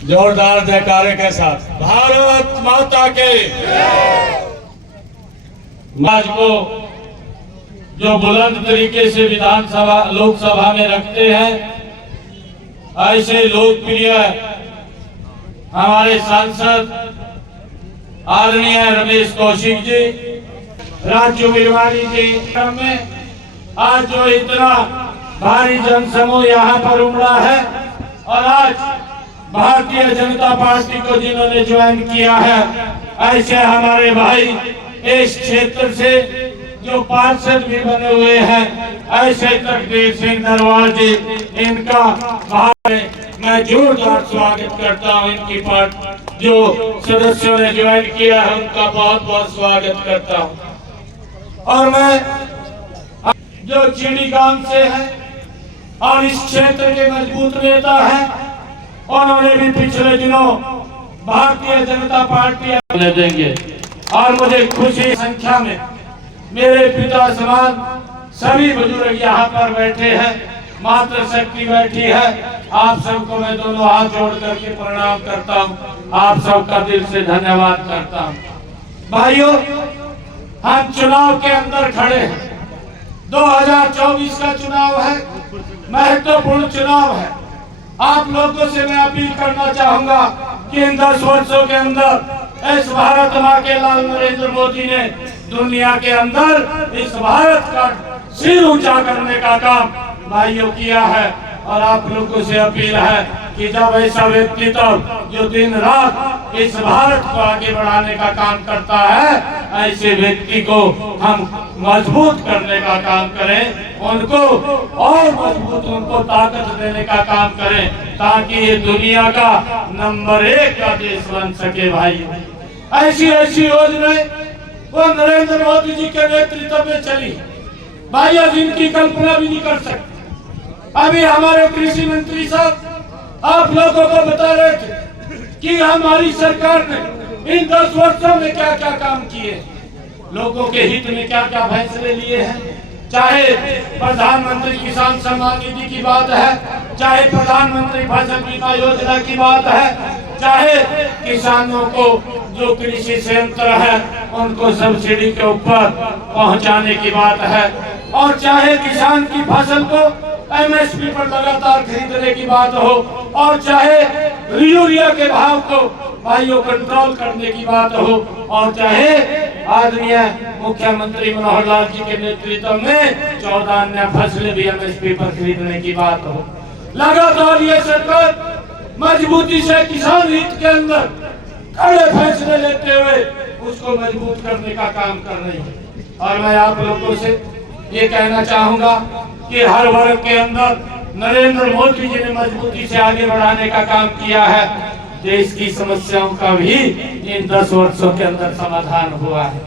जोरदार जयकारे के साथ भारत माता के। आज को जो बुलंद तरीके से विधानसभा लोकसभा में रखते हैं, ऐसे लोकप्रिय हमारे सांसद आदरणीय रमेश कौशिक जी, राजू मिलवानी जी में आज जो इतना भारी जनसमूह यहाँ पर उमड़ा है और आज भारतीय जनता पार्टी को जिन्होंने ज्वाइन किया है, ऐसे हमारे भाई इस क्षेत्र से जो पार्षद भी बने हुए हैं, ऐसे तकदीर सिंह नरवाल जी, इनका मैं जोरदार स्वागत करता हूं। इनकी पार्टी जो सदस्यों ने ज्वाइन किया है उनका बहुत बहुत स्वागत करता हूं। और मैं जो चीनी गांव से है और इस क्षेत्र के मजबूत नेता हैं, उन्होंने भी पिछले दिनों भारतीय जनता पार्टी देंगे और मुझे खुशी संख्या में मेरे पिता समान सभी बुजुर्ग यहाँ पर बैठे हैं, मातृशक्ति बैठी है। आप सबको मैं दोनों हाथ जोड़ करके प्रणाम करता हूँ, आप सबका दिल से धन्यवाद करता हूँ। भाइयों, हम चुनाव के अंदर खड़े हैं। 2024 का चुनाव है, महत्वपूर्ण चुनाव है। आप लोगों से मैं अपील करना चाहूंगा कि इन 10 वर्षों के अंदर इस भारत माँ के लाल नरेंद्र मोदी ने दुनिया के अंदर इस भारत का सिर ऊंचा करने का काम भाइयों किया है। और आप लोगों से अपील है कि जब ऐसा व्यक्तित्व जो दिन रात इस भारत को आगे बढ़ाने का काम करता है, ऐसे व्यक्ति को हम मजबूत करने का काम करें, उनको और मजबूत, उनको ताकत देने का काम करें, ताकि ये दुनिया का नंबर 1 का देश बन सके। भाई, ऐसी योजनाएं वो नरेंद्र मोदी जी के नेतृत्व में चली भाइयों, जिनकी कल्पना भी नहीं कर सकते। अभी हमारे कृषि मंत्री साहब आप लोगों को बता रहे थे कि हमारी सरकार ने इन 10 वर्षों में क्या क्या काम किए, लोगों के हित में क्या क्या फैसले लिए हैं। चाहे प्रधानमंत्री किसान सम्मान निधि की बात है, चाहे प्रधानमंत्री फसल बीमा योजना की बात है, चाहे किसानों को जो कृषि संयंत्र है उनको सब्सिडी के ऊपर पहुंचाने की बात है, और चाहे किसान की फसल को एमएसपी पर लगातार खरीदने की बात हो, और चाहे यूरिया के भाव को भाइयों कंट्रोल करने की बात हो, और चाहे आदरणीय मुख्यमंत्री मनोहर लाल जी के नेतृत्व में 14 अन्य फसलें भी एमएसपी पर खरीदने की बात हो। लगातार ये सरकार मजबूती से किसान हित के अंदर कड़े फैसले लेते हुए उसको मजबूत करने का काम कर रही है। और मैं आप लोगों से ये कहना चाहूंगा कि हर वर्ग के अंदर नरेंद्र मोदी जी ने मजबूती से आगे बढ़ाने का काम किया है। देश की समस्याओं का भी इन 10 वर्षों के अंदर समाधान हुआ है।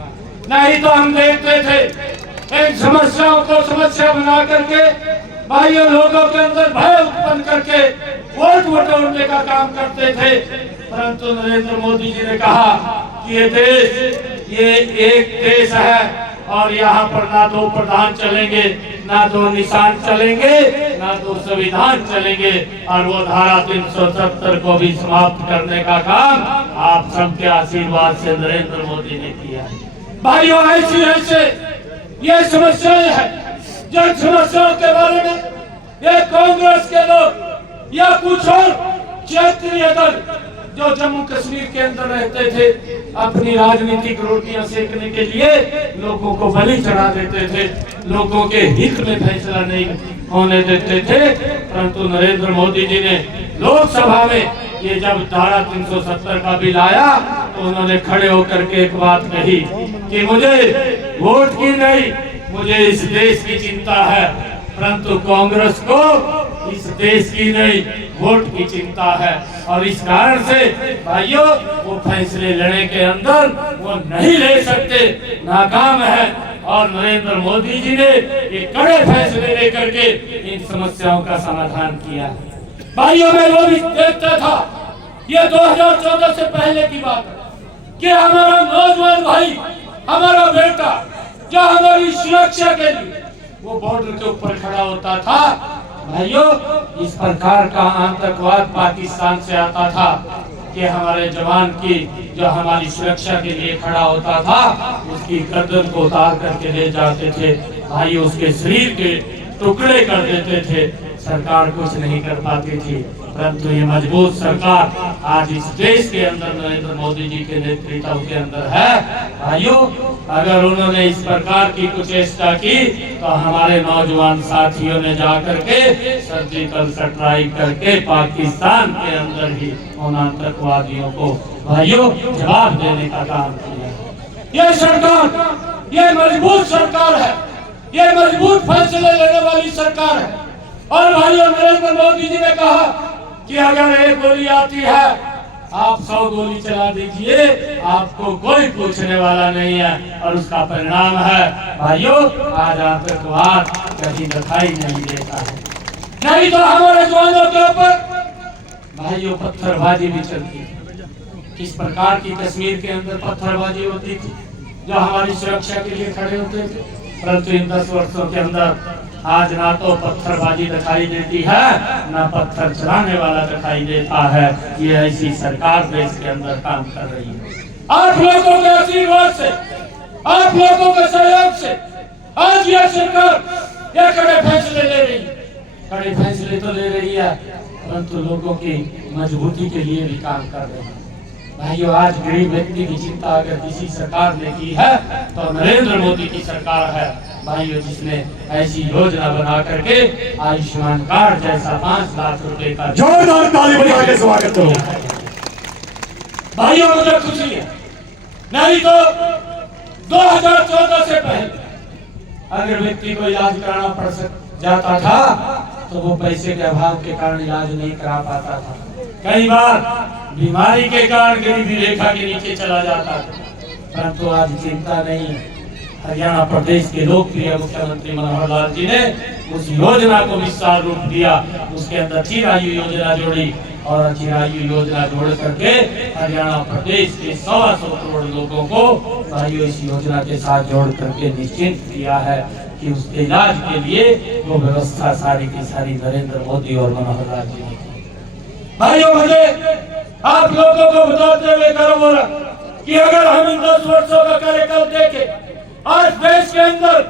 नहीं तो हम देखते थे इन समस्याओं को समस्या बना करके भाइयों लोगों के अंदर भय उत्पन्न करके वोट बटोरने का काम करते थे, परंतु नरेंद्र मोदी जी ने कहा कि ये देश ये एक देश है और यहाँ पर ना 2 प्रधान चलेंगे, ना 2 निशान चलेंगे, ना 2 संविधान चलेंगे, और वो धारा 370 को भी समाप्त करने का काम आप सबके आशीर्वाद से नरेंद्र मोदी ने किया। भाइयों, ऐसे ये समस्याएं हैं, जन समस्याओं के बारे में ये कांग्रेस के लोग या कुछ और क्षेत्रीय दल जो जम्मू कश्मीर के अंदर रहते थे, अपनी राजनीतिक रोटियां सेकने के लिए लोगों को बलि चढ़ा देते थे, लोगों के हित में फैसला नहीं होने देते थे। परंतु नरेंद्र मोदी जी ने लोकसभा में ये जब धारा 370 का बिल आया तो उन्होंने खड़े होकर के एक बात कही कि मुझे वोट की नहीं, मुझे इस देश की चिंता है, परंतु कांग्रेस को इस देश की नहीं वोट की चिंता है। और इस कारण से भाइयों वो फैसले लेने के अंदर वो नहीं ले सकते, नाकाम है। और नरेंद्र मोदी जी ने ये कड़े फैसले लेकर के इन समस्याओं का समाधान किया। भाइयों, मैं वो भी देखता था, ये 2014 से पहले की बात है कि हमारा नौजवान भाई, हमारा बेटा जो हमारी सुरक्षा के लिए वो बॉर्डर के ऊपर खड़ा होता था, भाइयों, इस प्रकार का आतंकवाद पाकिस्तान से आता था कि हमारे जवान की जो हमारी सुरक्षा के लिए खड़ा होता था उसकी गर्दन को उतार करके ले जाते थे भाई, उसके शरीर के टुकड़े कर देते थे। सरकार कुछ नहीं कर पाती थी, परंतु ये मजबूत सरकार आज इस देश के अंदर नरेंद्र मोदी जी के नेतृत्व के अंदर है। भाइयों, अगर उन्होंने इस प्रकार की कुचेष्टा की तो हमारे नौजवान साथियों ने जाकर के सर्जिकल स्ट्राइक करके पाकिस्तान के अंदर ही उन आतंकवादियों को भाइयों जवाब देने का काम किया। ये सरकार, ये मजबूत सरकार है, ये मजबूत फैसले लेने वाली सरकार है। और भाइयों, नरेंद्र मोदी जी ने कहा कि अगर एक गोली आती है आप 100 गोली चला दीजिए, आपको कोई पूछने वाला नहीं है। और उसका परिणाम है भाइयों, आज आतंकवाद कहीं दिखाई नहीं देता है। नहीं तो हमारे जवानों के ऊपर भाइयों पत्थरबाजी भी चलती है। किस प्रकार की कश्मीर के अंदर पत्थरबाजी होती थी, जो हमारी सुरक्षा के लिए खड़े होते थे, परंतु इन 10 वर्षों के अंदर आज ना तो पत्थरबाजी दिखाई देती है, ना पत्थर चलाने वाला दिखाई देता है। ये ऐसी सरकार देश के अंदर काम कर रही है। आप लोगों के आशीर्वाद से, आप लोगों के सहयोग से आज यह सरकार ये कड़े फैसले ले रही है। कड़े फैसले तो ले रही है, परंतु लोगों की मजबूती के लिए भी काम कर रही है। भाइयों, आज गरीब व्यक्ति की चिंता अगर किसी सरकार ने की है तो नरेंद्र मोदी की सरकार है भाइयों, जिसने ऐसी योजना बना करके आयुष्मान कार्ड जैसा 5 लाख रुपए का जोरदार ताली बजा के स्वागत करो। भाइयों, मुझे खुशी है, नहीं तो 2014 से पहले अगर व्यक्ति को इलाज कराना पड़ जाता था तो वो पैसे के अभाव के कारण इलाज नहीं करा पाता था। कई बार बीमारी के कारण गरीबी रेखा के नीचे चला जाता था, परंतु आज चिंता नहीं है। हरियाणा प्रदेश के लोकप्रिय मुख्यमंत्री मनोहर लाल जी ने उस योजना को विस्तार रूप दिया। उसके अंदर चिरायु योजना जोड़ी और चिरायु योजना जोड़ करके हरियाणा प्रदेश के 125 करोड़ लोगों को भाइयों इस योजना के साथ जोड़ करके निश्चिंत किया है कि उसके इलाज के लिए वो व्यवस्था सारी की सारी नरेंद्र मोदी और मनोहर लाल जी ने की। भाइयों, मुझे आप लोगों को बताते हुए गर्व हो रहा कि अगर हम इन 10 वर्षों का कार्यकाल देखें, आज देश के अंदर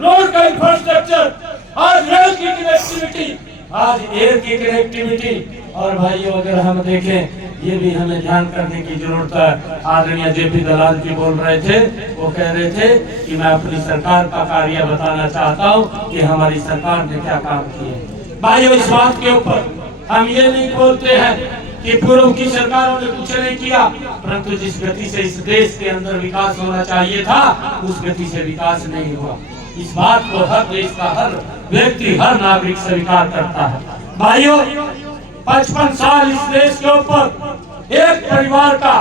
रोड का इंफ्रास्ट्रक्चर, आज रेल की कनेक्टिविटी, आज एयर की कनेक्टिविटी, और भाइयों अगर हम देखें ये भी हमें ध्यान करने की जरूरत है। आदरणीय जेपी दलाल जी बोल रहे थे, वो कह रहे थे कि मैं अपनी सरकार का कार्य बताना चाहता हूँ कि हमारी सरकार ने क्या काम किए। भाइयों, इस बात के ऊपर हम ये नहीं बोलते हैं कि पूर्व की सरकारों ने कुछ नहीं किया, परंतु जिस गति से इस देश के अंदर विकास होना चाहिए था उस गति से विकास नहीं हुआ। इस बात को हर देश का हर व्यक्ति, हर नागरिक स्वीकार करता है। भाइयों, 55 साल इस देश के ऊपर एक परिवार का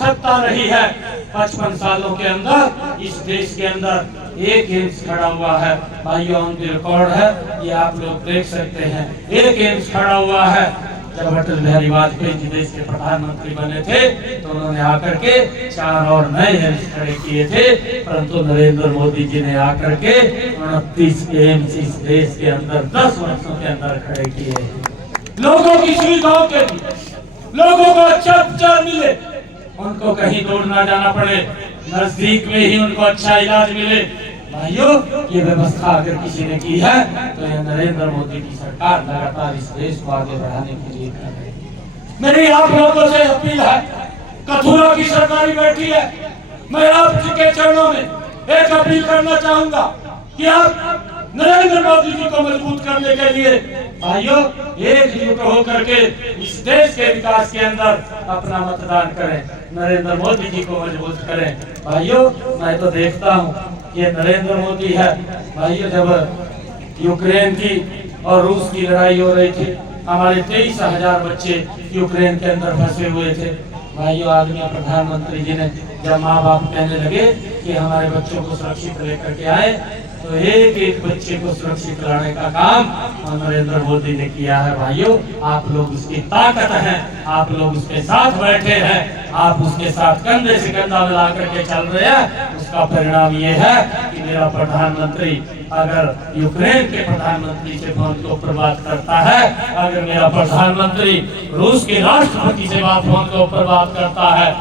सत्ता रही है। 55 सालों के अंदर इस देश के अंदर एक एम्स खड़ा हुआ है। भाइयों, ऑन द रिकॉर्ड है, ये आप लोग देख सकते हैं। एक एम्स खड़ा हुआ है। जब अटल बिहारी वाजपेयी जी देश के प्रधानमंत्री बने थे तो उन्होंने आकर के 4 और नए एम्स खड़े किए थे, परंतु नरेंद्र मोदी जी ने आकर के 29 एम्स इस देश के अंदर 10 वर्षों के अंदर खड़े किए। लोगों की सुविधाओं के लिए, लोगों को अच्छा उपचार मिले, उनको कहीं दूर ना जाना पड़े, नजदीक में ही उनको अच्छा इलाज मिले। भाइयों, ये व्यवस्था अगर किसी ने की है तो ये नरेंद्र मोदी की सरकार लगातार इस देश को आगे बढ़ाने के लिए कर रही है। मेरी आप लोगों से अपील है, कथुरा की सरकारी बैठी है, मैं आप के चरणों में एक अपील करना चाहूंगा कि आप नरेंद्र मोदी जी को मजबूत करने के लिए भाइयों एकजुट होकर के इस देश के विकास के अंदर अपना मतदान करें, नरेंद्र मोदी जी को मजबूत करें। भाइयों, मैं तो देखता हूँ ये नरेंद्र मोदी है। भाइयों, जब यूक्रेन की और रूस की लड़ाई हो रही थी, हमारे 23,000 बच्चे यूक्रेन के अंदर फंसे हुए थे। भाइयों, आदरणीय प्रधानमंत्री जी ने जब माँ बाप कहने लगे कि हमारे बच्चों को सुरक्षित लेकर के आए, तो एक एक बच्चे को सुरक्षित लाने का काम नरेंद्र मोदी ने किया है। भाइयों, आप लोग उसकी ताकत हैं, आप लोग उसके साथ बैठे हैं, आप उसके साथ कंधे से कंधा मिला करके चल रहे हैं। उसका परिणाम ये है कि मेरा प्रधानमंत्री अगर यूक्रेन के प्रधानमंत्री से फोन के ऊपर बात करता है, अगर मेरा प्रधानमंत्री रूस के राष्ट्रपति से फोन के ऊपर बात करता है,